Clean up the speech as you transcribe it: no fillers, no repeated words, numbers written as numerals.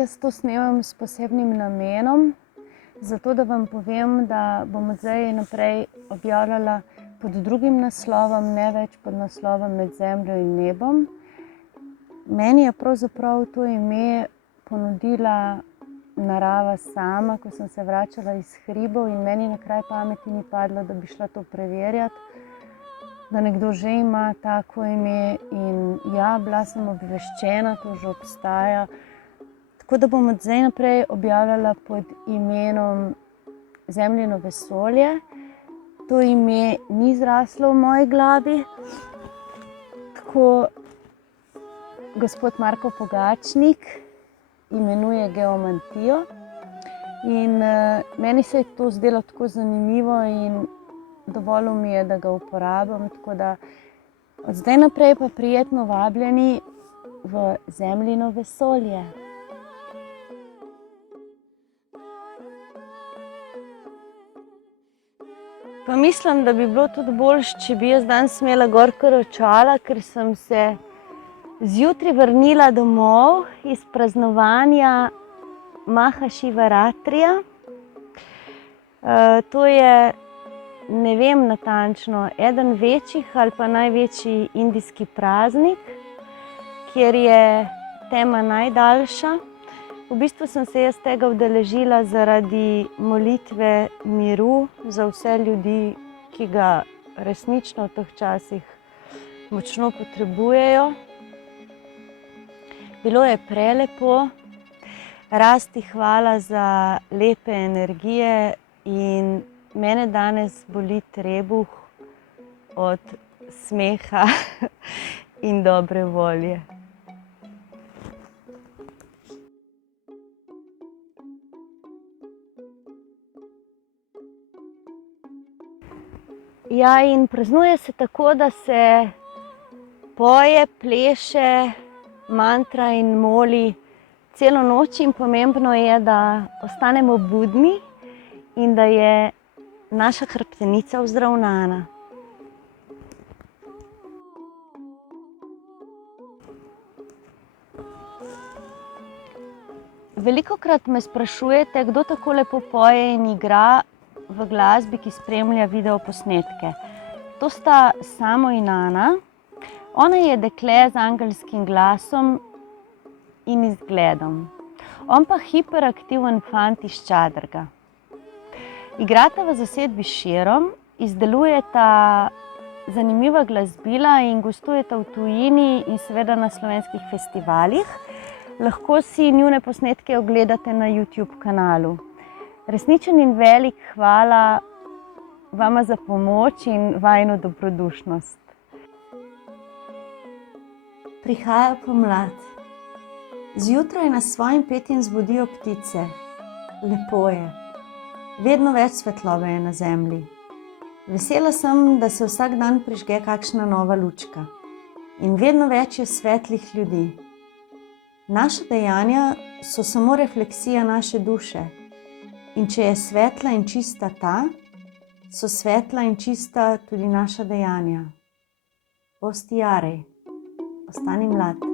jaz to snemam s posebnim namenom, zato da vam povem, da bom od zdaj naprej objavljala pod drugim naslovom, ne več pod naslovom Med zemljo in nebom. Meni je pravzaprav to ime ponudila narava sama, ko sem se vračala iz hribov in meni na kraj pameti ni padlo, da bi šla to preverjati, da nekdo že ima tako ime in ja, bila sem obveščena, to že obstaja. Tako da bom od zdaj naprej objavljala pod imenom Zemljino vesolje. To ime ni zraslo v moji glavi. Tako gospod Marko Pogačnik imenuje geomantijo in meni se je to zdelo tako zanimivo in dovolj mi je, da ga uporabljam, tako da od zdaj naprej pa prijetno vabljeni v Zemljino vesolje. Pa mislim, da bi bilo tudi boljše, če bi jaz danes imela gor kar očala, ker sem se zjutraj vrnila domov iz praznovanja Mahašivaратрija. To je, ne vem natančno, eden večjih ali pa največji indijski praznik, kjer je tema najdaljša. V bistvu sem se jaz tega udeležila zaradi molitve miru za vse ljudi, ki ga resnično v teh časih močno potrebujejo. Bilo je prelepo, Rasti hvala za lepe energije in mene danes boli trebuh od smeha in dobre volje. Ja, in praznuje se tako, da se poje, pleše, mantra in moli celo noč in pomembno je, da ostanemo budni in da je naša hrbtenica vzravnana. Velikokrat me sprašujete, kdo tako lepo poje in igra v glasbi, ki spremlja videoposnetke. To sta Samo in Ana. Ona je dekle z angelskim glasom in izgledom. On pa hiperaktiven fant iz Čadrga. Igrata v zasedbi s Širom, izdelujeta zanimiva glasbila in gostujeta v tujini in seveda na slovenskih festivalih. Lahko si njune posnetke ogledate na YouTube kanalu. Resničen in velik hvala vama za pomoč in vajino dobrodušnost. Prihaja pomlad. Zjutraj nas s svojim petjem zbudijo ptice. Lepo je. Vedno več svetlobe je na zemlji. Vesela sem, da se vsak dan prižge kakšna nova lučka. In vedno več je svetlih ljudi. Naša dejanja so samo refleksija naše duše. In če je svetla in čista ta, so svetla in čista tudi naša dejanja. Osti jarej, ostani mlad.